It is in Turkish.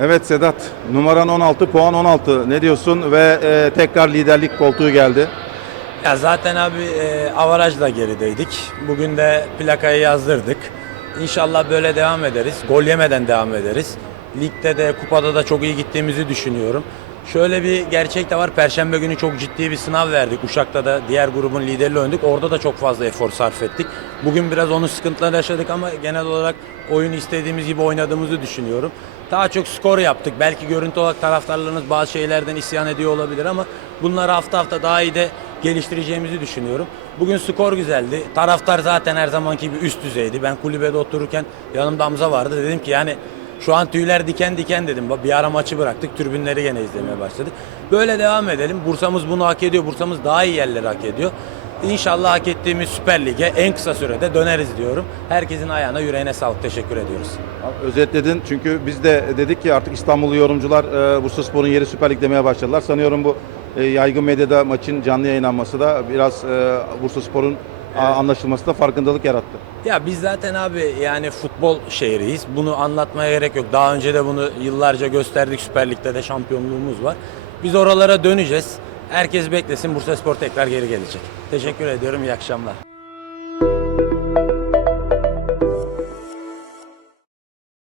Evet Sedat, numaran 16, puan 16. Ne diyorsun? Ve e, tekrar liderlik koltuğu geldi. Ya zaten abi e, avarajla gerideydik. Bugün de plakayı yazdırdık. İnşallah böyle devam ederiz. Gol yemeden devam ederiz. Ligde de kupada da çok iyi gittiğimizi düşünüyorum. Şöyle bir gerçek de var. Perşembe günü çok ciddi bir sınav verdik. Uşak'ta da diğer grubun liderliği oynadık. Orada da çok fazla efor sarf ettik. Bugün biraz onun sıkıntıları yaşadık ama genel olarak oyunu istediğimiz gibi oynadığımızı düşünüyorum. Daha çok skor yaptık. Belki görüntü olarak taraftarlarınız bazı şeylerden isyan ediyor olabilir ama bunları hafta hafta daha iyi de geliştireceğimizi düşünüyorum. Bugün skor güzeldi. Taraftar zaten her zamanki gibi üst düzeydi. Ben kulübede otururken yanımda Hamza vardı. Dedim ki yani şu an tüyler diken diken dedim. Bir ara maçı bıraktık. Tribünleri gene izlemeye başladık. Böyle devam edelim. Bursa'mız bunu hak ediyor. Bursa'mız daha iyi yerleri hak ediyor. İnşallah hak ettiğimiz Süper Lig'e en kısa sürede döneriz diyorum. Herkesin ayağına yüreğine sağlık. Teşekkür ediyoruz. Özetledin çünkü biz de dedik ki artık İstanbullu yorumcular e, Bursaspor'un yeri Süper Lig demeye başladılar. Sanıyorum bu e, yaygın medyada maçın canlı yayınlanması da biraz e, Bursaspor'un a, anlaşılması da farkındalık yarattı. Ya biz zaten abi yani futbol şehriyiz. Bunu anlatmaya gerek yok. Daha önce de bunu yıllarca gösterdik. Süper Lig'de de şampiyonluğumuz var. Biz oralara döneceğiz. Herkes beklesin. Bursaspor tekrar geri gelecek. Teşekkür ediyorum. İyi akşamlar.